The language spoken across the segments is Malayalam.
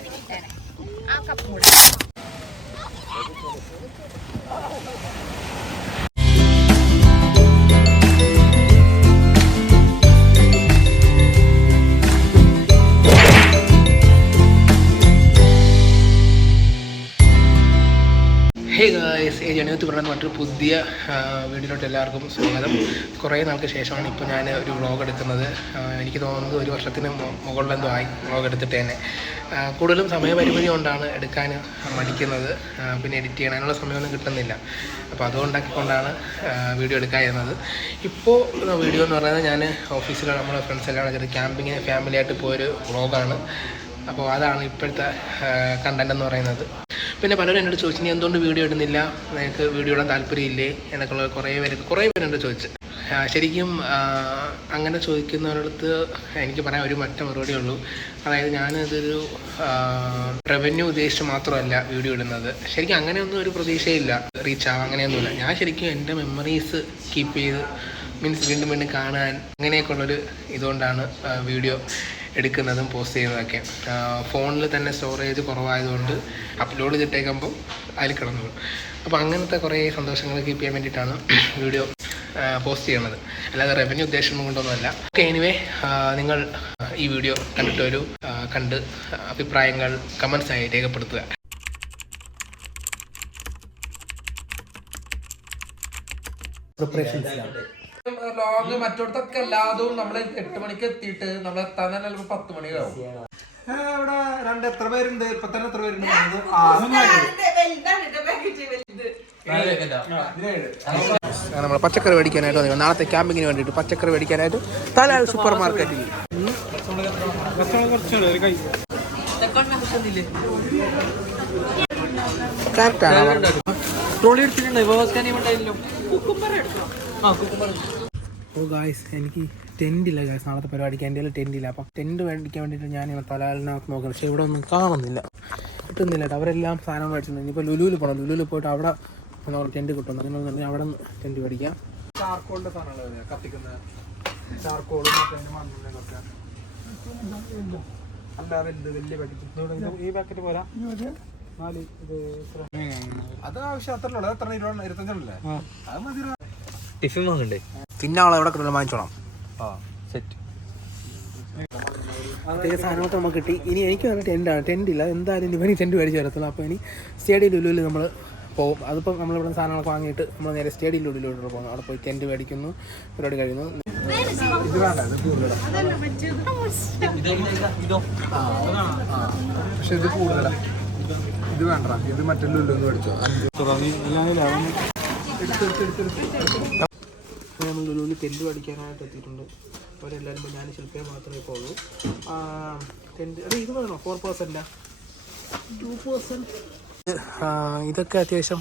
ആ കപ്പൂടെ ഹേ ഗായ്സ്, ജനത്ത് പറയുന്ന മറ്റൊരു പുതിയ വീഡിയോയിലോട്ട് എല്ലാവർക്കും സ്വാഗതം. കുറേ നാൾക്ക് ശേഷമാണ് ഇപ്പോൾ ഞാൻ ഒരു വ്ളോഗ് എടുക്കുന്നത്. എനിക്ക് തോന്നുന്നത് ഒരു വർഷത്തിന് മുകളിലെന്തോ ആയി വ്ളോഗ് എടുത്തിട്ട് തന്നെ. കൂടുതലും സമയപരിമിതി കൊണ്ടാണ് എടുക്കാൻ മടിക്കുന്നത്, പിന്നെ എഡിറ്റ് ചെയ്യണം അതിനുള്ള സമയമൊന്നും കിട്ടുന്നില്ല. അപ്പോൾ അതുകൊണ്ടാക്കിക്കൊണ്ടാണ് വീഡിയോ എടുക്കാതിരുന്നത്. ഇപ്പോൾ വീഡിയോ എന്ന് പറയുന്നത് ഞാൻ ഓഫീസിലുള്ള നമ്മുടെ ഫ്രണ്ട്സ് എല്ലാം ചെറിയ ക്യാമ്പിങ്ങിന് ഫാമിലിയായിട്ട് പോയൊരു വ്ളോഗാണ്. അപ്പോൾ അതാണ് ഇപ്പോഴത്തെ കണ്ടൻറ് എന്ന് പറയുന്നത്. പിന്നെ പലരും എന്നോട് ചോദിച്ചു, നീ എന്തുകൊണ്ട് വീഡിയോ ഇടുന്നില്ല, നിനക്ക് വീഡിയോ ഇടാൻ താല്പര്യമില്ലേ എന്നൊക്കെയുള്ള കുറേ പേരെന്നോട് ചോദിച്ചു. ശരിക്കും അങ്ങനെ ചോദിക്കുന്നവരടുത്ത് എനിക്ക് പറയാൻ ഒരു മറ്റേ മറുപടി ഉള്ളൂ. അതായത് ഞാനിതൊരു റവന്യൂ ഉദ്ദേശിച്ച് മാത്രമല്ല വീഡിയോ ഇടുന്നത്. ശരിക്കും അങ്ങനെയൊന്നും ഒരു പ്രതീക്ഷയില്ല, റീച്ച് ആവാം അങ്ങനെയൊന്നുമില്ല. ഞാൻ ശരിക്കും എൻ്റെ മെമ്മറീസ് കീപ്പ് ചെയ്ത് മീൻസ് വീണ്ടും വീണ്ടും കാണാൻ അങ്ങനെയൊക്കെയുള്ളൊരു ഇതുകൊണ്ടാണ് വീഡിയോ എടുക്കുന്നതും പോസ്റ്റ് ചെയ്യുന്നതൊക്കെ. ഫോണിൽ തന്നെ സ്റ്റോറേജ് കുറവായതുകൊണ്ട് അപ്ലോഡ് ചെയ്തിട്ടേക്കുമ്പോൾ അതിൽ കിടന്നു പോകും. അപ്പോൾ അങ്ങനത്തെ കുറേ സന്തോഷങ്ങൾ കീപ്പ് ചെയ്യാൻ വേണ്ടിയിട്ടാണ് വീഡിയോ പോസ്റ്റ് ചെയ്യണത്, അല്ലാതെ റവന്യൂ ഉദ്ദേശം കൊണ്ടൊന്നുമല്ല. ഓക്കെ, എനിവേ നിങ്ങൾ ഈ വീഡിയോ കണ്ട് അഭിപ്രായങ്ങൾ കമൻസായി രേഖപ്പെടുത്തുക. ലോങ് മറ്റോടത്തൊക്കെ എല്ലാതും നമ്മള് 8 മണിക്ക് എത്തിയിട്ട് നമ്മൾ എത്താൻ തന്നെ 10 മണിയാവും. ഇവിടെ എത്ര പേരുണ്ട് ഇപ്പൊ തന്നെ? എത്ര പേരുണ്ട്? നമ്മൾ പച്ചക്കറി മേടിക്കാനായിട്ട് വന്നു. നാളത്തെ ക്യാമ്പിങ്ങിന് വേണ്ടിയിട്ട് പച്ചക്കറി മേടിക്കാനായിട്ട് തലാൽ സൂപ്പർ മാർക്കറ്റിൽ. ഓ ഗായ്സ്, എനിക്ക് ടെൻറ്റില്ല ഗായ്സ്, നാളത്തെ പരിപാടിക്ക് എൻ്റെ കയ്യിൽ ടെൻറ്റില്ല. അപ്പം ടെൻറ്റ് മേടിക്കാൻ വേണ്ടിയിട്ട് ഞാൻ തലാലിനകത്ത് നോക്കുന്നത്, പക്ഷേ ഇവിടെ ഒന്നും കാണുന്നില്ല, കിട്ടുന്നില്ല. അവരെല്ലാം സാധനം മേടിച്ചിട്ടുണ്ട്. ഇനിയിപ്പോൾ ലുലുവിൽ പോകണം. ലുലുവിൽ പോയിട്ട് അവിടെ ടെൻറ്റ് കിട്ടുന്നു. അങ്ങനെ അവിടെ നിന്ന് ടെൻറ്റ് മേടിക്കാം. ചാർക്കോളിന്റെ സാധനങ്ങൾ കത്തിക്കുന്ന ചാർക്കോളും മണ്ണിലൊക്കെ അല്ലാതെ വലിയ പാക്കറ്റ്. ഈ പാക്കറ്റ് പോരാ, അത് ആവശ്യം അത്രയുള്ളൂ. എത്ര 25 അത് മതി. ടിഫിൻ വാങ്ങണ്ടേ? തിന്നാളെ എവിടെ കിട്ടുന്ന വാങ്ങിച്ചോളാം. സെറ്റ് സാധനങ്ങളൊക്കെ നമുക്ക് കിട്ടി. ഇനി എനിക്ക് തന്നെ ടെൻറ്റില്ല. എന്തായാലും ഇവന് ടെൻറ്റ് മേടിച്ച് വരത്തുള്ളൂ. അപ്പോൾ ഇനി സ്റ്റേഡിയം ലുലുവിൽ നമ്മൾ പോകും. അതിപ്പോൾ നമ്മളിവിടെ സാധനങ്ങളൊക്കെ വാങ്ങിയിട്ട് നമ്മൾ നേരെ സ്റ്റേഡിയം ലുലുവിലോട്ട് പോകുന്നു. അവിടെ പോയി ടെൻറ്റ് മേടിക്കുന്നു, പരിപാടി കഴിയുന്നു. ഇത് വേണ്ട, പക്ഷെ ഇത് കൂടുതലാണ്. ഇത് വേണ്ട, ഇത് മറ്റേ ലുലുന്ന് മേടിച്ചോ. നമ്മൾ ലുലുവിൽ ടെൻറ്റ് മേടിക്കാനായിട്ട് എത്തിയിട്ടുണ്ട്. അവരെല്ലാവരും ഞാൻ ശില്പയെ മാത്രമേ പോകുള്ളൂ. ടെൻറ്റ് അത് ഇത് വേണോ? 4%, 2%. ഇതൊക്കെ അത്യാവശ്യം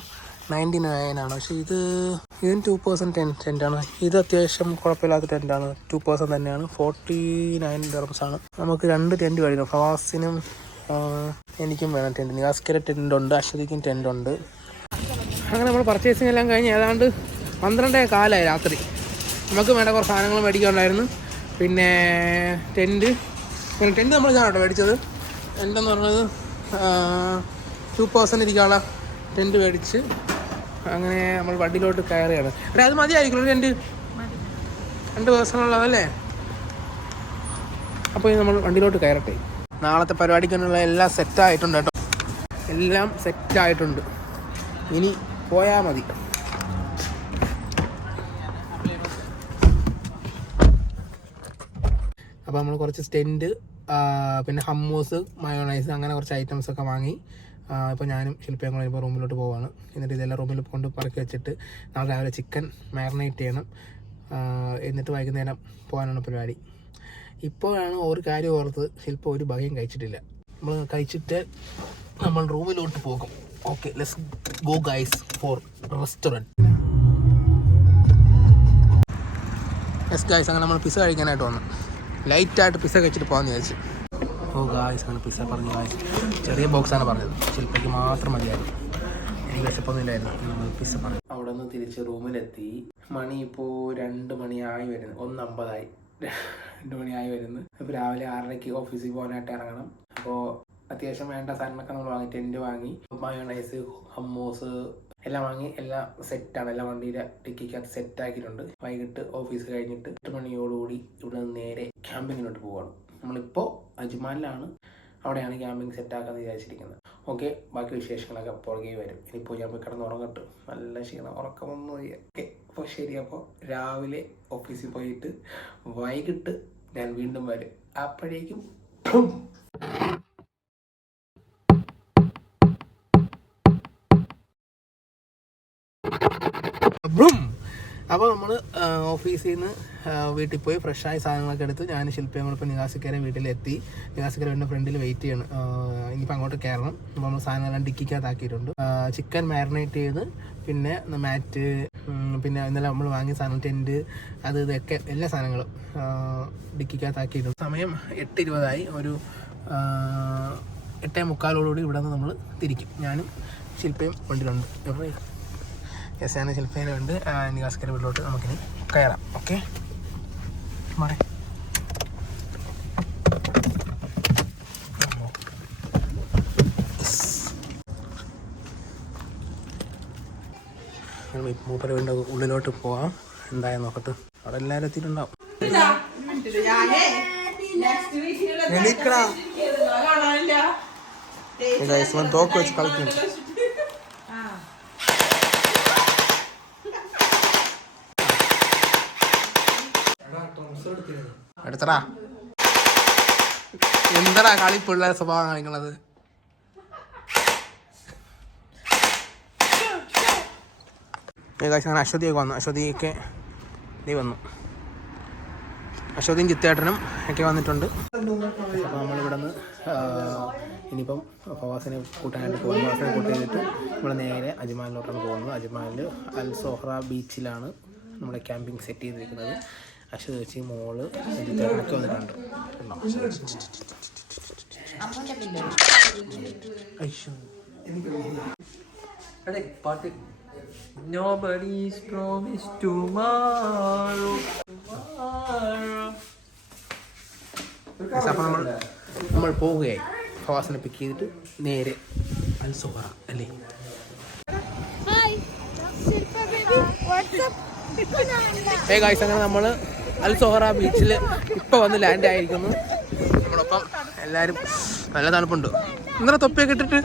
99 ആണ്. പക്ഷേ ഇതിന് 2% ടെൻറ്റാണ്. ഇത് അത്യാവശ്യം കുഴപ്പമില്ലാത്ത ടെൻറ്റാണ്. 2% തന്നെയാണ്. 49 dirhams ആണ്. നമുക്ക് 2 ടെൻറ്റ് മേടിക്കണം. ഫവാസിനും എനിക്കും വേണം ടെൻറ്റ്. നിവാസ്കര ടെൻറ്റുണ്ട്, അശ്വതിക്കും ടെൻറ്റുണ്ട്. അങ്ങനെ നമ്മൾ പർച്ചേസിങ് എല്ലാം കഴിഞ്ഞ് ഏതാണ്ട് 12:15 രാത്രി. നമുക്ക് വേണ്ട കുറച്ച് സാധനങ്ങൾ മേടിക്കാനുണ്ടായിരുന്നു. പിന്നെ ടെൻറ്റ് നമ്മൾ ഞാൻ കേട്ടോ മേടിച്ചത്. ടെൻറ്റെന്ന് പറഞ്ഞത് 2% ഇരിക്കാനുള്ള ടെൻറ്റ് മേടിച്ച് അങ്ങനെ നമ്മൾ വണ്ടിയിലോട്ട് കയറുകയാണ്. എടാ, അത് മതിയായിരിക്കും ടെൻറ്റ്, 2 പേഴ്സണുള്ളതല്ലേ? അപ്പോൾ നമ്മൾ വണ്ടിയിലോട്ട് കയറട്ടെ. നാളത്തെ പരിപാടിക്കാനുള്ള എല്ലാം സെറ്റായിട്ടുണ്ട് കേട്ടോ, എല്ലാം സെറ്റായിട്ടുണ്ട്. ഇനി പോയാൽ മതി. അപ്പോൾ നമ്മൾ കുറച്ച് സ്റ്റെൻറ്റ്, പിന്നെ ഹമ്മൂസ്, മയോണൈസ്, അങ്ങനെ കുറച്ച് ഐറ്റംസൊക്കെ വാങ്ങി. ഇപ്പോൾ ഞാനും ശില്പയും കൂടെ ഇപ്പോൾ റൂമിലോട്ട് പോവാണ്. എന്നിട്ട് ഇതെല്ലാം റൂമിൽ കൊണ്ട് പറക്കി വെച്ചിട്ട് നാളെ രാവിലെ ചിക്കൻ മാരിനേറ്റ് ചെയ്യണം. എന്നിട്ട് വൈകുന്നേരം പോകാനാണ് പരിപാടി. ഇപ്പോഴാണ് ഒരു കാര്യം ഓർത്ത്, ശില്പ ഒരു ഭയം കഴിച്ചിട്ടില്ല. നമ്മൾ കഴിച്ചിട്ട് നമ്മൾ റൂമിലോട്ട് പോകും. Okay, let's go guys for restaurant. Yes guys, അങ്ങനെ നമ്മൾ പിസ്സ കഴിക്കാനായിട്ട് വന്നു. ലൈറ്റായിട്ട് പിസ്സ കഴിച്ചിട്ട് പോകാമെന്ന് വിചാരിച്ചു. ഓ ഗായ്സ്, അങ്ങനെ പിസ്സ പറഞ്ഞു ഗായ്സ്. ചെറിയ ബോക്സാണ് പറഞ്ഞത്, ശില്പയ്ക്ക് മാത്രം മതിയായിരുന്നു. എനിക്ക് വിശപ്പൊന്നുമില്ലായിരുന്നു. നമ്മൾ പിസ്സ പറഞ്ഞു. അവിടെ നിന്ന് തിരിച്ച് റൂമിലെത്തി. മണി ഇപ്പോൾ 2 മണിയായി വരുന്നു. 1:50 2 മണിയായി വരുന്നു. അപ്പോൾ രാവിലെ 6:30 ഓഫീസിൽ പോകാനായിട്ട് ഇറങ്ങണം. അപ്പോൾ അത്യാവശ്യം വേണ്ട സാധനങ്ങളൊക്കെ നമ്മൾ വാങ്ങി. ടെൻറ്റ് വാങ്ങി, മയോണൈസ്, ഹമ്മോസ് എല്ലാം വാങ്ങി. എല്ലാം സെറ്റാണ്. എല്ലാം വണ്ടിയുടെ ടിക്കിക്കകത്ത് സെറ്റാക്കിയിട്ടുണ്ട്. വൈകിട്ട് ഓഫീസ് കഴിഞ്ഞിട്ട് 8 മണിയോടുകൂടി ഇവിടെ നിന്ന് നേരെ ക്യാമ്പിങ്ങിലോട്ട് പോവുകയാണ്. നമ്മളിപ്പോൾ അജ്മാനിലാണ്. അവിടെയാണ് ക്യാമ്പിങ് സെറ്റാക്കാന്ന് വിചാരിച്ചിരിക്കുന്നത്. ഓക്കെ, ബാക്കി വിശേഷങ്ങളൊക്കെ പുറകെ വരും. ഇനിയിപ്പോൾ ഞാൻ പോയി കിടന്ന് ഉറങ്ങട്ടെ. നല്ല ക്ഷീണം, ഉറക്കമൊന്നും ഓക്കെ. അപ്പോൾ ശരി. അപ്പോൾ രാവിലെ ഓഫീസിൽ പോയിട്ട് വൈകിട്ട് ഞാൻ വീണ്ടും വരും. അപ്പോഴേക്കും അപ്പോൾ നമ്മൾ ഓഫീസിൽ നിന്ന് വീട്ടിൽ പോയി ഫ്രഷായ സാധനങ്ങളൊക്കെ എടുത്ത് ഞാൻ ശില്പയും കൂടെ ഇപ്പോൾ നിവാസിക്കരെ വീട്ടിലെത്തി. നിവാസിക്കര വീടിൻ്റെ ഫ്രണ്ടിൽ വെയിറ്റ് ചെയ്യണം. ഇനിയിപ്പോൾ അങ്ങോട്ട് കയറണം. അപ്പോൾ നമ്മൾ സാധനങ്ങളെല്ലാം ഡിക്കിക്കകത്താക്കിയിട്ടുണ്ട്. ചിക്കൻ മാരിനേറ്റ് ചെയ്ത്, പിന്നെ മാറ്റ്, പിന്നെ ഇന്നലെ നമ്മൾ വാങ്ങിയ സാധനം ടെൻറ്റ്, അത് ഇതൊക്കെ എല്ലാ സാധനങ്ങളും ഡിക്കിക്കകത്താക്കിയിട്ടുണ്ട്. സമയം 8:20 ഒരു 8:45 ഇവിടെ നിന്ന് നമ്മൾ തിരിക്കും. ഞാനും ശില്പയും വണ്ടിയിലുണ്ട്. അപ്പോൾ ഞാൻ ശില്പയിലുണ്ട്. നിവാസിക്കര വീട്ടിലോട്ട് നമുക്കിനി കയറാം. ഓക്കെ, മാറേ. മൂപ്പര വീടിൻ്റെ ഉള്ളിലോട്ട് പോവാം. എന്തായാലും നോക്കട്ടെ. അവിടെ എല്ലാവരും എത്തിയിട്ടുണ്ടാവും. തോക്ക് വെച്ച് കളിക്കുന്നു. എടുത്തടാ. എന്താടാ കളി പിള്ളേരെ സ്വഭാവം കാണിക്കണത്? അങ്ങനെ അശ്വതിയൊക്കെ വന്നു. അശ്വതിയൊക്കെ നീ വന്നു. അശ്വതിയും ചിത്തേട്ടനും ഒക്കെ വന്നിട്ടുണ്ട്. അപ്പോൾ നമ്മളിവിടെ നിന്ന് ഇനിയിപ്പം ഫവാസിനെ കൂട്ടാനായിട്ട് പോകും. ഫവാസിനെ കൂട്ട് ചെയ്തിട്ട് നമ്മൾ നേരെ അജ്മാനിലോട്ടാണ് പോകുന്നത്. അജ്മാനിൽ അൽ സോഹ്റ ബീച്ചിലാണ് നമ്മുടെ ക്യാമ്പിംഗ് സെറ്റ് ചെയ്തിരിക്കുന്നത്. അശ്വതി വെച്ച് മോള് ചിത്തേട്ടനൊക്കെ വന്നിട്ടുണ്ട്. Nobody's promised tomorrow. അപ്പോൾ നമ്മൾ പോവുകയായി. ഫവാസിനെ പിക്ക് ചെയ്തിട്ട് നേരെ അൽ സോഹ്റ അല്ലേ. ഗായ്സ്, അങ്ങനെ നമ്മൾ അൽ സോഹ്റ ബീച്ചിൽ ഇപ്പോൾ വന്ന് ലാൻഡ് ആയിരിക്കുന്നു. നമ്മളൊപ്പം എല്ലാവരും. നല്ല തണുപ്പുണ്ട്. ഇന്നലെ തൊപ്പിയൊക്കെ ഇട്ടിട്ട്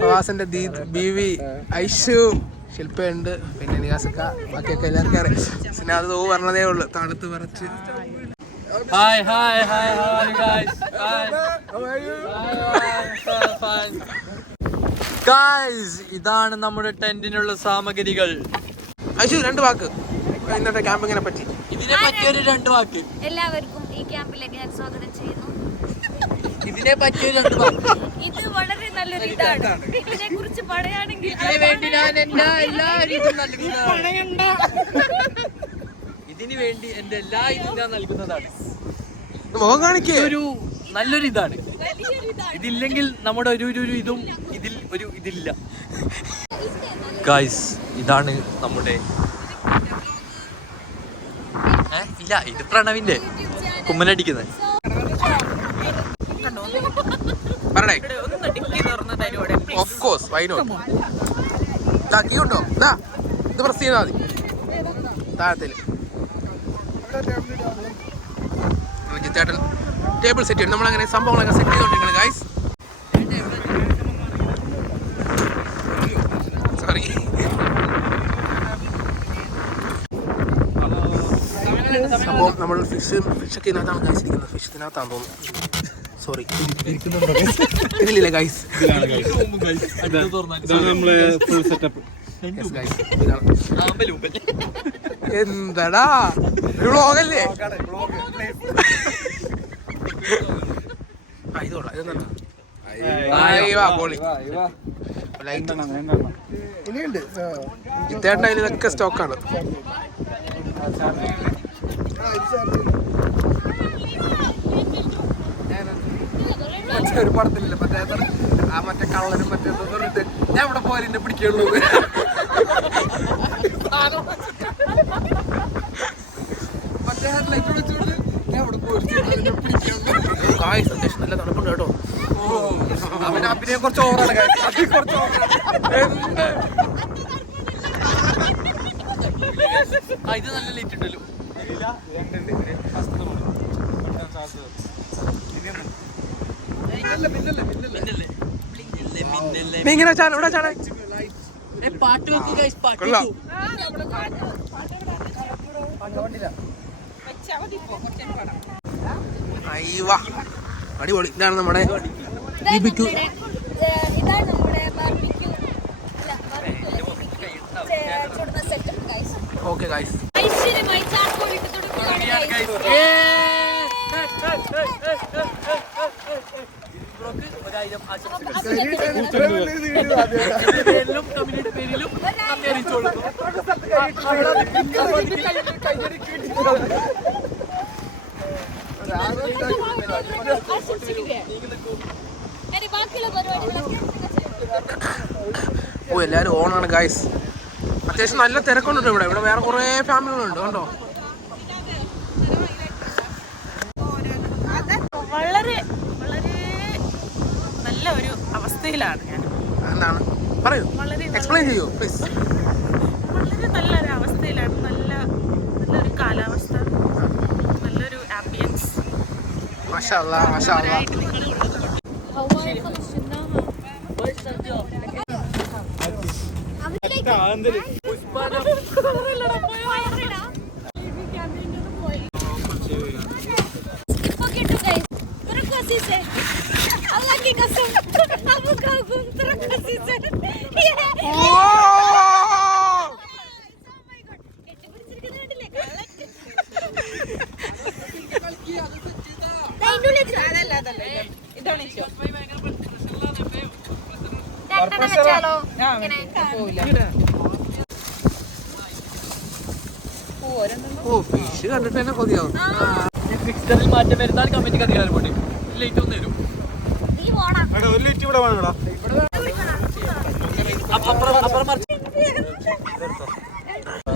ഫവാസിന്റെ ബീവി ഐഷു, ശില്പയുണ്ട്, പിന്നെ നിയാസക്ക, ബാക്കിയൊക്കെ എല്ലാവർക്കും അറിയാം. പിന്നെ അത് പറഞ്ഞതേ ഉള്ളു, തണുത്ത് പറച്ച്. Hi guys. Hi. How are you? Fine. Guys, ഇതാണ് നമ്മുടെ ടെന്റിനുള്ള സാമഗ്രികൾ. ഐഷു, 2 വാക്ക് ഇന്നത്തെ ക്യാമ്പിങ്ങിനെ പറ്റി. ഇതിനെ പറ്റിയൊരു 2 വാക്ക്. എല്ലാവർക്കും ഈ ക്യാമ്പിലേക്ക് ഞാൻ സ്വാഗതം ചെയ്യുന്നു. ഇതിനെ പറ്റിയൊരു 2 വാക്ക്. ഇത് വളരെ നല്ലൊരു ഇതാണ്. ഇതിനെ കുറിച്ച് പറയുകയാണെങ്കിൽ ഇതിനു വേണ്ടി എന്റെ എല്ലാ ഇതും ഞാൻ നൽകുന്നതാണ്. മുഖം കാണിക്കേ. ഒരു നല്ലൊരു ഇതാണ്. ഇതില്ലെങ്കിൽ നമ്മുടെ ഒരു ഇതും ഇതില്ല. ഗായ്സ്, ഇതാണ് നമ്മുടെ ഇല്ല, ഇത് പ്രണവിന്റെ കുമ്മനടിക്കുന്നത്. Of course, why not. Key ഉണ്ടോ? ഇത് പ്രസ് ചെയ്താൽ മതി. താഴത്തിൽ ജിത്തേട്ടൻ ടേബിൾ സെറ്റ് ചെയ്യും. നമ്മളങ്ങനെ സംഭവങ്ങളൊക്കെ സെറ്റ് ചെയ്തോണ്ടിരിക്കണം ഗൈസ്. സോറി. സംഭവം നമ്മൾ ഫിഷൊക്കെ ഇതിനകത്താണ് കഴിച്ചിരിക്കുന്നത്. ഫിഷ് ഇതിനകത്താന്ന് തോന്നുന്നു. സോറി, ഇതിലില്ല ഗൈസ്. എന്താടാ, ഒരു വ്ളോഗല്ലേ? ഇത് കൊള്ളാം. ഇതെന്താ ഇത്തേട്ടൻ അതിൽ ഇതൊക്കെ സ്റ്റോക്കാണ്. ഒരു പടത്തിലില്ല മറ്റേ കള്ളനും മറ്റേ ഞാൻ ഇവിടെ പോയാലും എന്നെ പിടിക്കുള്ളൂ. മറ്റേ അത്യാവശ്യം നല്ല തണുപ്പുണ്ട് കേട്ടോ. അവന്റെ അഭിനയം കുറച്ച് ഓവറാണ് ഇത് നല്ല ലേറ്റ് ഉണ്ടല്ലോ. ഇങ്ങനെ ഇവിടെ ചാണേ പാട്ട് വെക്കൂ ഗൈസ്, പാട്ട് കൊള്ളാം. അയ്യവാ അടിപൊളി. ഇതാണ് നമ്മുടെ BBQ. ഇതാണ് നമ്മുടെ ബാർബിക്യൂ ചുടുന്ന സെറ്റപ്പ് ഗൈസ്. ഓക്കെ ഗൈസ്, ഐശ്വര്യമായി ചാർക്കോൾ ഇട്ട് തുടങ്ങുകയാണ് ഗൈസ്. ഒരായിരം ആശംസകൾ. അതിലേക്ക് കമ്മ്യൂണിറ്റി പേരിലും നന്ദി അറിയിച്ചോളൂ. ഇനി ബാക്കിയുള്ള പരിപാടികളൊക്കെ ഓ എല്ലാവരും ഓണാണ് ഗൈസ്. അത്യാവശ്യം നല്ല തിരക്കുണ്ട് ഇവിടെ. ഇവിടെ വേറെ കുറേ ഫാമിലികളുണ്ട് കണ്ടോ. വളരെ വളരെ നല്ല ഒരു അവസ്ഥയിലാണ് ഞാൻ. എന്താണ് പറയൂ, വളരെ എക്സ്പ്ലെയിൻ ചെയ്യൂ പ്ലീസ്. വളരെ നല്ലൊരു അവസ്ഥയിലാണ്. നല്ലൊരു കാലാവസ്ഥ, നല്ലൊരു ആംബിയൻസ്. മാഷാ അല്ലാ, മാഷാ അല്ലാ. ഓ ഫിഷ് കണ്ടിട്ട് തന്നെ കൊതിയാവും. ഫിക്സറിൽ മാറ്റം വരുത്താൻ കമ്മിറ്റിക്ക് അധികാരമുണ്ട്. ലേറ്റ് ഒന്ന് തരും.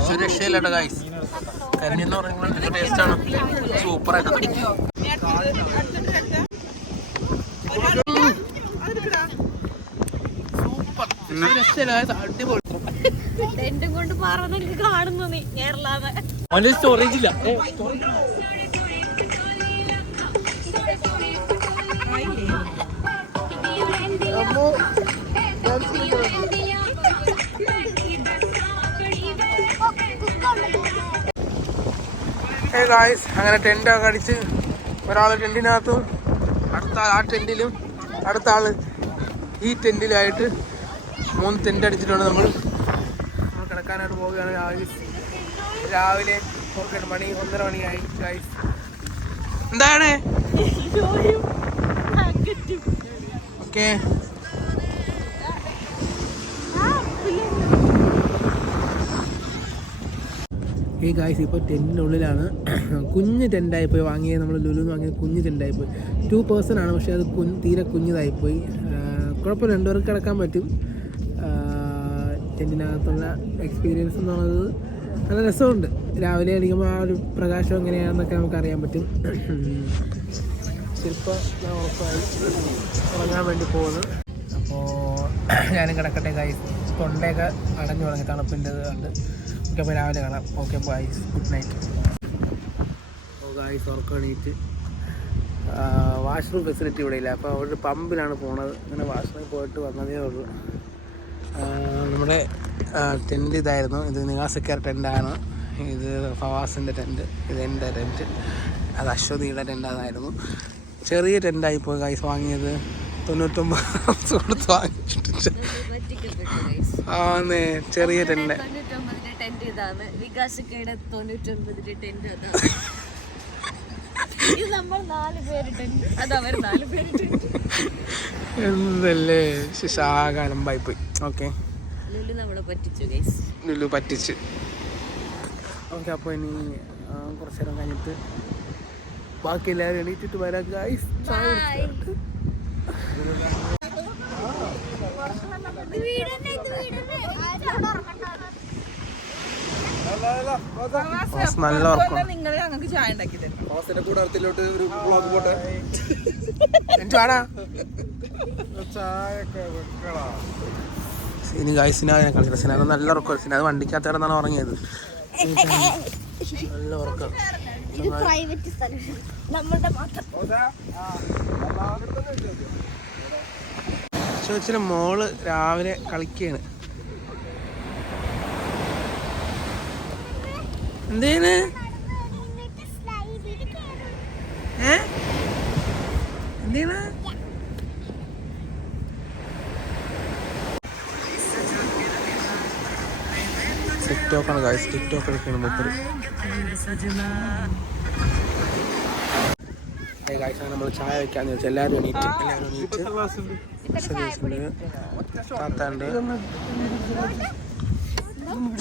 സുരക്ഷയില്ലട്ടോ ഗൈസ്. കരിഞ്ഞെന്ന് പറയുന്നത് ടേസ്റ്റാണ്, സൂപ്പറായിട്ട്. അടിപൊളി. ടെന്റും കൊണ്ട് പറഞ്ഞെനിക്ക് കാണുന്നു നീ കേരളാതെ. അവന്റെ സ്റ്റോറേജ് ഇല്ല. അങ്ങനെ ടെൻ്റൊക്കെ അടിച്ച് ഒരാൾ ടെൻറ്റിനകത്തും അടുത്ത ആൾ ആ ടെൻറ്റിലും അടുത്ത ആൾ ഈ ടെൻറ്റിലായിട്ട് 3 ടെൻ്റ് അടിച്ചിട്ടുണ്ട്. നമ്മൾ കിടക്കാനായിട്ട് പോവുകയാണ്. രാവിലെ മണി 1:30 മണിയായി ഗൈസ്. എന്താണ് ഓക്കെ ഈ ഗായ്സ് ഇപ്പോൾ ടെൻറ്റിനുള്ളിലാണ്. കുഞ്ഞ് ടെൻറ്റായിപ്പോയി വാങ്ങിയത്. നമ്മൾ ലുലുന്ന് വാങ്ങിയത് കുഞ്ഞ് ടെൻറ്റായിപ്പോയി. 2 person ആണ്, പക്ഷേ അത് തീരെ കുഞ്ഞതായിപ്പോയി. കുഴപ്പമില്ല, 2 പേർക്ക് കിടക്കാൻ പറ്റും. ടെൻറ്റിനകത്തുള്ള എക്സ്പീരിയൻസ് എന്ന് പറയുന്നത് നല്ല രസമുണ്ട്. രാവിലെ അടിക്കുമ്പോൾ ആ ഒരു പ്രകാശം എങ്ങനെയാണെന്നൊക്കെ നമുക്ക് അറിയാൻ പറ്റും. ചിലപ്പോൾ ഞാൻ ഉറപ്പായി ഉറങ്ങാൻ വേണ്ടി പോകുന്നു. അപ്പോൾ ഞാനും കിടക്കട്ടെ ഗൈസ്. തൊണ്ടയൊക്കെ അടഞ്ഞു തുടങ്ങി തണുപ്പിൻ്റെ കണ്ട്. ഓക്കെ, അപ്പോൾ രാവിലെ കാണാം. Okay guys, good night. അപ്പോൾ ഗൈസ് ഉറക്കം എണീറ്റ് വാഷ്റൂം ഫെസിലിറ്റി ഇവിടെ ഇല്ല. അപ്പോൾ അവിടെ പമ്പിലാണ് പോണത്. അങ്ങനെ വാഷ്റൂമിൽ പോയിട്ട് വന്നതേ ഉള്ളൂ. നമ്മുടെ ടെൻറ്റ് ഇതായിരുന്നു. ഇത് നിവാസക്കാർ ടെൻറ്റാണ്. ഇത് ഫവാസിൻ്റെ ടെൻറ്റ്, ഇത് എൻ്റെ ടെൻറ്റ്, അത് അശ്വതിയുടെ ടെൻറ്റ്. അതായിരുന്നു ചെറിയ ടെൻറ്റായിപ്പോൾ ഗൈസ്. വാങ്ങിയത് 99 കൊടുത്ത് വാങ്ങിച്ചിട്ട്. ആന്നേ, ചെറിയ ടെൻറ്റ്. എന്തല്ലേ ശാകാലമ്പായി പോയി. ഓക്കെ, ലുലു പറ്റിച്ച്. ഓക്കെ, അപ്പോൾ ഇനി കുറച്ച് നേരം കഴിഞ്ഞിട്ട് ബാക്കി എല്ലാവരും എണീറ്റിട്ട് വരാം ഗൈസ്. നല്ല ഉറക്കം. നിങ്ങൾ ഞങ്ങൾക്ക് ചായ ഉണ്ടാക്കി തരും. കൂടാരത്തിലോട്ട് ഒരു ബ്ലോഗ് പോട്ടെ. എനിക്ക് വേണ ഇനി ഗൈസിനാകെ കളിച്ചില്ല. സിനാഗ് നല്ല ഉറക്കം. സിനാഗ് വണ്ടിക്കകത്ത് കിടന്നാണ് ഉറങ്ങിയത്. നല്ല ഉറക്കം. ചോദിച്ചിട്ട് മോള് രാവിലെ കളിക്കാണ്. എന്തേന് എന്തേന് ടിക്ടോക്കാണ് ഗൈസ്. ടിക്ടോക്ക് എടുക്കണം മൂപ്പര്. ഗൈസ് നമ്മൾ ചായ വെക്കാന്ന് വെച്ചാൽ എല്ലാവരും എണീറ്റ് താത്താണ്ട്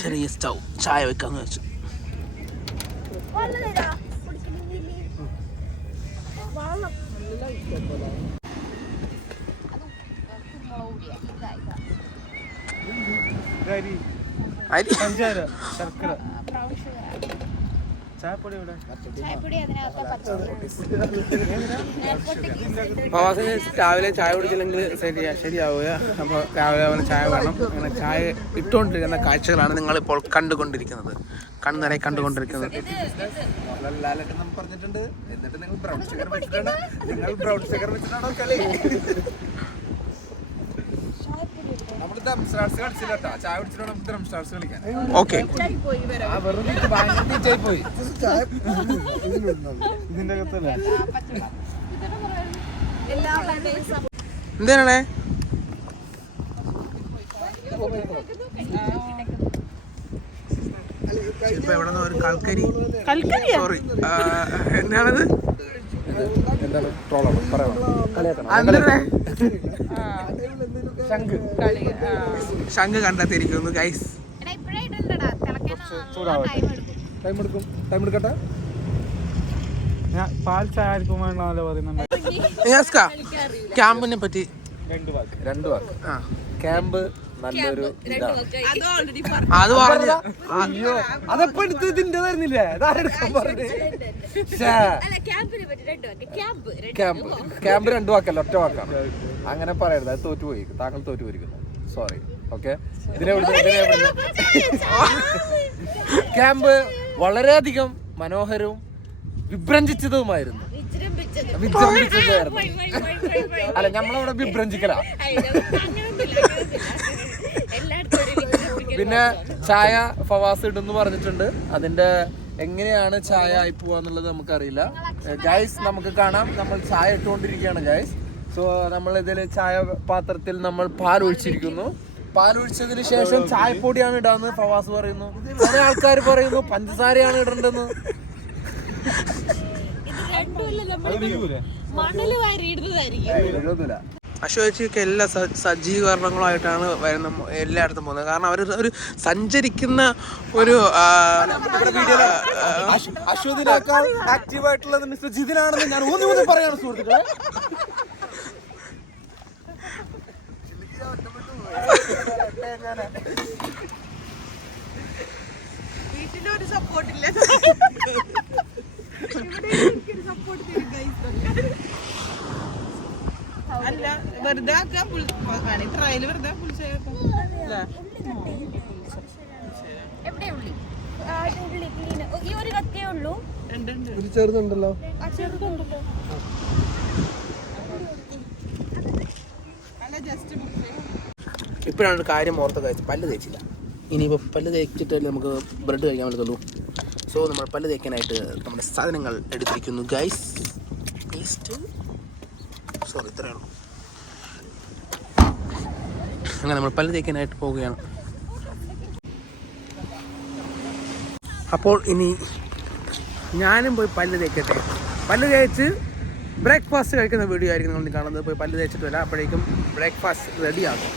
ചെറിയ സ്റ്റൗ ചായ വെക്കാന്ന് വെച്ചു. രാവിലെ ചായ കുടിച്ചില്ലെങ്കിൽ ശരിയാവുക. അപ്പോൾ രാവിലെ അവന് ചായ വേണം. അങ്ങനെ ചായ ഇട്ടുകൊണ്ടിരിക്കുന്ന കാഴ്ചകളാണ് നിങ്ങളിപ്പോൾ കണ്ടുകൊണ്ടിരിക്കുന്നത്. കണ്ണുനിറയെ കണ്ടുകൊണ്ടിരിക്കുന്നത്. പറഞ്ഞിട്ടുണ്ട്. എന്നിട്ട് നിങ്ങൾ ബ്രൗൺ ഷുഗർ വെച്ചിട്ടാണ് വെച്ചിട്ടാണോ കളി? നമ്മള് ദം സ്റ്റാർസ് കളിച്ചില്ല കേട്ടോ. ചായ കുടിച്ചിട്ടാണ് നമുക്ക് ദം സ്റ്റാർസ് കളിക്കാൻ. ഓക്കെ പോയി ഇതിന്റെ അകത്തല്ലേ എന്തേനാണേ ഇപ്പൊ എവിടെ നിന്ന് ഒരു കൽക്കരി സോറി എന്നാണത് എന്താണ് ട്രോളാണ് പറയണം ശംഖ് കണ്ടെത്തിയിരിക്കുന്നു ഗൈസ്. ടൈം എടുക്കട്ടെ. പാൽ ചായ ആയിരിക്കും വേണമെന്നല്ലേ പറയുന്നുണ്ട്. ക്യാമ്പിനെ പറ്റി രണ്ട് വാക്ക്. ക്യാമ്പ് നല്ലൊരു ഇതാണ്. അത് പറഞ്ഞു. അയ്യോ അതെപ്പോ എടുത്ത് ഇതിന്റെ തരുന്നില്ലേ? ക്യാമ്പ് രണ്ട് വാക്കല്ല, ഒറ്റ വാക്കാണ്. അങ്ങനെ പറയരുത്. അത് തോറ്റുപോയി. താങ്കൾ തോറ്റുപോയിരിക്കുന്നു. സോറി. ഓക്കെ. ക്യാമ്പ് വളരെയധികം മനോഹരവും വിഭ്രഞ്ചിച്ചതുമായിരുന്നു. അല്ല, നമ്മളവിടെ വിഭ്രഞ്ചിക്കല. പിന്നെ ചായ ഫവാസ് ഇടുന്ന് പറഞ്ഞിട്ടുണ്ട്. അതിന്റെ എങ്ങനെയാണ് ചായ ആയി പോവാന്നുള്ളത് നമുക്കറിയില്ല ഗൈസ്. നമുക്ക് കാണാം. നമ്മൾ ചായ ഇട്ടുകൊണ്ടിരിക്കുകയാണ് ഗൈസ്. സോ നമ്മൾ ഇതിൽ ചായ പാത്രത്തിൽ നമ്മൾ പാൽ ഒഴിച്ചിരിക്കുന്നു. പാൽ ഒഴിച്ചതിന് ശേഷം ചായപ്പൊടിയാണ് ഇടാന്ന് ഫവാസ് പറയുന്നു. കുറെ ആൾക്കാർ പറയുന്നു പഞ്ചസാരയാണ് ഇടേണ്ടെന്ന്. അശോചിക്ക് എല്ലാ സജ്ജീകരണങ്ങളുമായിട്ടാണ് വരുന്ന എല്ലായിടത്തും പോകുന്നത്. കാരണം അവർ ഒരു സഞ്ചരിക്കുന്ന ഒരു അശ്വതിനേക്കാൾ ആക്റ്റീവ് ആയിട്ടുള്ളത് മിസ്റ്റർ ജിതിനാണെന്ന് ഞാൻ ഊന്നി പറയാണ് സുഹൃത്തുക്കളെ. വീട്ടിലൊരു സപ്പോർട്ടില്ല. അല്ല വെറുതെ ട്രയൽ വെറുതെ ചെറുതുണ്ടല്ലോ. ഇപ്പോഴാണ് ഒരു കാര്യം ഓർത്ത് കഴിച്ച് പല്ല് തേച്ചില്ല. ഇനിയിപ്പോൾ പല്ല് തേച്ചിട്ട് നമുക്ക് ബ്രെഡ് കഴിക്കാൻ പറ്റത്തുള്ളൂ. സോ നമ്മൾ പല്ല് തേക്കാനായിട്ട് നമ്മുടെ സാധനങ്ങൾ എടുത്തിരിക്കുന്നു ഗൈസ്. പേസ്റ്റ് സോറി ഇത്രയാണ്. അങ്ങനെ നമ്മൾ പല്ല് തേക്കാനായിട്ട് പോവുകയാണ്. അപ്പോൾ ഇനി ഞാനും പോയി പല്ല് തേക്കട്ടെ. പല്ല് തേച്ച് ബ്രേക്ക്ഫാസ്റ്റ് കഴിക്കുന്ന വീഡിയോ ആയിരിക്കും നിങ്ങൾ കാണുന്നത്. പോയി പല്ല് തേച്ചിട്ട് വരാം. അപ്പോഴേക്കും breakfast റെഡിയാകും.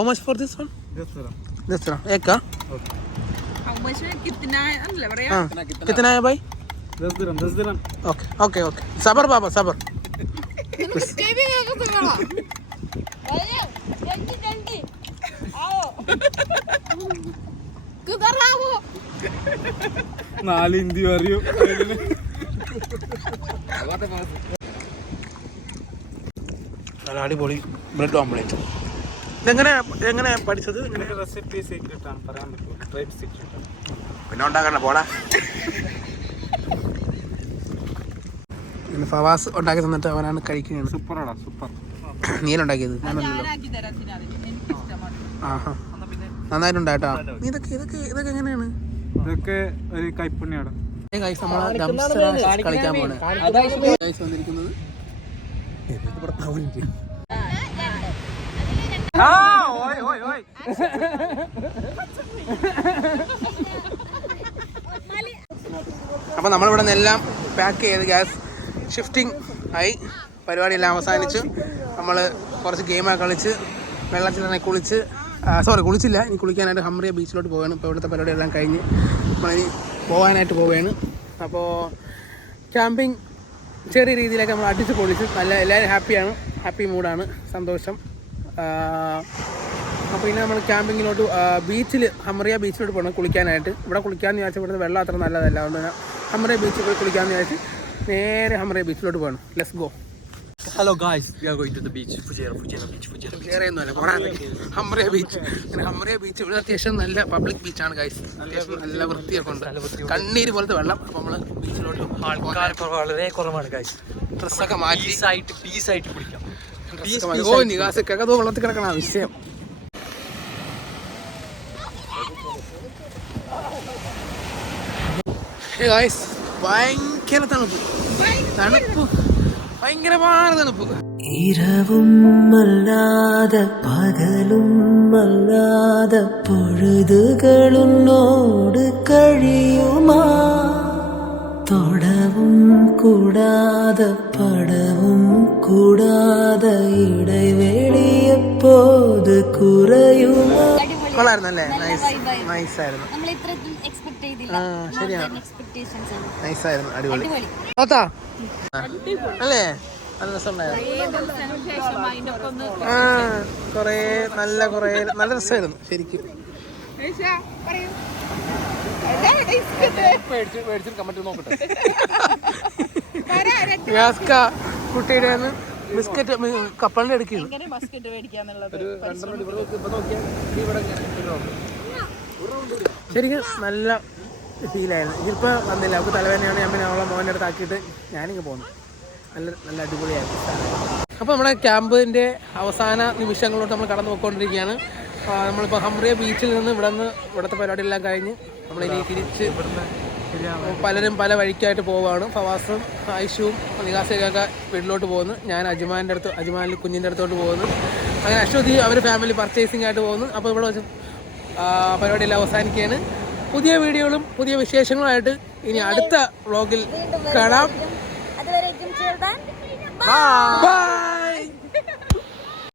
How much for this one? This one. एक का? How much है? कितना है? अल्लाह बड़ा हाँ. कितना है भाई? 10 dirham. Okay. सबर बाबा सबर. जल्दी आओ किधर आओ 4 ഹിന്ദി അറിയൂ. നല്ല അടിപൊളി ബ്രെഡ് ഓംപ്ലേറ്റ്. എങ്ങനെ പഠിച്ചത്? റെസിപ്പി സീക്രട്ട് ആണ്, പറയാൻ പറ്റില്ല. ട്രേഡ് സീക്രട്ട് ആണ്. പിന്നെ ഉണ്ടാക്കണ്ട പോടാ. ഫവാസ് ഉണ്ടാക്കി തന്നിട്ട് അവനാണ് കഴിക്കുന്നത്. സൂപ്പറാടാ സൂപ്പർ. നീലുണ്ടാക്കിയത് ഞാനല്ലോ. ഞാനാക്കി തരാം സിനാദ്. എനിക്ക് ഇഷ്ടമാണ്. ആഹാ നന്നായിട്ടുണ്ട് കേട്ടോ. ഇതൊക്കെ എങ്ങനെയാണ്? ഇതൊക്കെ ഒരു കൈപ്പുണ്യാണ്. കളിക്കാൻ പോണേ വന്നിരിക്കുന്നത്. അപ്പൊ നമ്മളിവിടെ നിന്നെല്ലാം പാക്ക് ചെയ്ത് ഗ്യാസ് ഷിഫ്റ്റിംഗ് ആയി. പരിപാടിയെല്ലാം അവസാനിച്ച് നമ്മൾ കുറച്ച് ഗെയിമൊക്കെ കളിച്ച് വെള്ളത്തിൽ തന്നെ കുളിച്ചില്ല. ഇനി കുളിക്കാനായിട്ട് ഹംറിയ ബീച്ചിലോട്ട് പോവുകയാണ്. ഇപ്പോൾ ഇവിടുത്തെ പരിപാടിയെല്ലാം കഴിഞ്ഞ് നമ്മളിനി പോകാനായിട്ട് പോവുകയാണ്. അപ്പോൾ ക്യാമ്പിങ് ചെറിയ രീതിയിലൊക്കെ നമ്മൾ അടിച്ച് പൊളിച്ച് എല്ലാവരും ഹാപ്പിയാണ്, ഹാപ്പി മൂഡാണ്, സന്തോഷം. അപ്പോൾ ഇനി നമ്മൾ ക്യാമ്പിങ്ങിലോട്ട് ഹംറിയ ബീച്ചിലോട്ട് പോകണം കുളിക്കാനായിട്ട്. ഇവിടെ കുളിക്കാമെന്ന് വിചാരിച്ചാൽ ഇവിടുത്തെ വെള്ളം അത്ര നല്ലതല്ല. അതുകൊണ്ട് തന്നെ ഹംറിയ ബീച്ചിൽ പോയി കുളിക്കാമെന്ന് വിചാരിച്ച് നേരെ ഹംറിയ ബീച്ചിലോട്ട് പോകണം. Let's go. Hello guys, we are going to the beach. Fujairah beach. Hamriyah beach. Hamriyah beach ഇവിടെ അത്യാവശ്യം നല്ല പബ്ലിക് ബീച്ചാണ് ഗൈസ്. അത്യാവശ്യം നല്ല വൃത്തിയൊക്കെ ഉണ്ട്. കണ്ണീര് പോലത്തെ വെള്ളം. അപ്പോൾ നമ്മൾ ബീച്ചിലോട്ട് വളരെ കുറവാണ് ഗൈസ്. ഡ്രസ്സൊക്കെ മാറ്റി പീസ് ആയിട്ട് കുളിക്കാം. ഓ നികാസൊക്കെ അതോ വെള്ളത്തിൽ കിടക്കണ വിഷയം. ഗൈസ് ഭയങ്കര ഭയങ്കരമായ തണുപ്പ്. இரவும் அல்லாத பகலும் அல்லாத பொழுதுகளுன்னோடு கழியுமா தொடவும் கூடாத படவும் கூடாத இடைவெளி எப்போது കുറയുമാ. കൊള്ളായിരുന്നല്ലേ? നൈസായിരുന്നു. ശരിയാണ്, നൈസായിരുന്നു, അടിപൊളി. നോത്താ അല്ലേ? നല്ല രസമുണ്ടായിരുന്നു. കുറേ നല്ല രസമായിരുന്നു ശരിക്കും. കുട്ടിയുടെ ബിസ്ക്കറ്റ് കപ്പലിന്റെ എടുക്കുന്നു. ശരിക്കും നല്ല ഫീലായിരുന്നു. ഇതിപ്പോൾ വന്നില്ല, അവൾക്ക് തലവേദനയാണ്. ഞാൻ പിന്നെ അവളെ മോൻ്റെ അടുത്ത് ആക്കിയിട്ട് ഞാനിങ്ങ് പോന്നു. നല്ല അടിപൊളിയായിരുന്നു. അപ്പോൾ നമ്മുടെ ക്യാമ്പിൻ്റെ അവസാന നിമിഷങ്ങളിലോട്ട് നമ്മൾ കടന്നു പോയിക്കൊണ്ടിരിക്കുകയാണ്. നമ്മളിപ്പോൾ ഹംറിയ ബീച്ചിൽ നിന്ന് ഇവിടുത്തെ പരിപാടിയെല്ലാം കഴിഞ്ഞ് നമ്മളിനി തിരിച്ച് പലരും പല വഴിക്കായിട്ട് പോവുകയാണ്. ഫവാസും ആയിഷുവും നികാസയൊക്കെ വീട്ടിലോട്ട് പോകുന്നു. ഞാൻ അജ്മാനിൽ കുഞ്ഞിൻ്റെ അടുത്തോട്ട് പോകുന്നു. അങ്ങനെ അശ്വതി അവർ ഫാമിലി പർച്ചേസിംഗ് ആയിട്ട് പോകുന്നു. അപ്പോൾ ഇവിടെ വെച്ച് പരിപാടിയെല്ലാം അവസാനിക്കുകയാണ്. പുതിയ വീഡിയോകളും പുതിയ വിശേഷങ്ങളുമായിട്ട് ഇനി അടുത്ത വ്ളോഗിൽ കാണാം. അതുവരേക്കും ബൈ.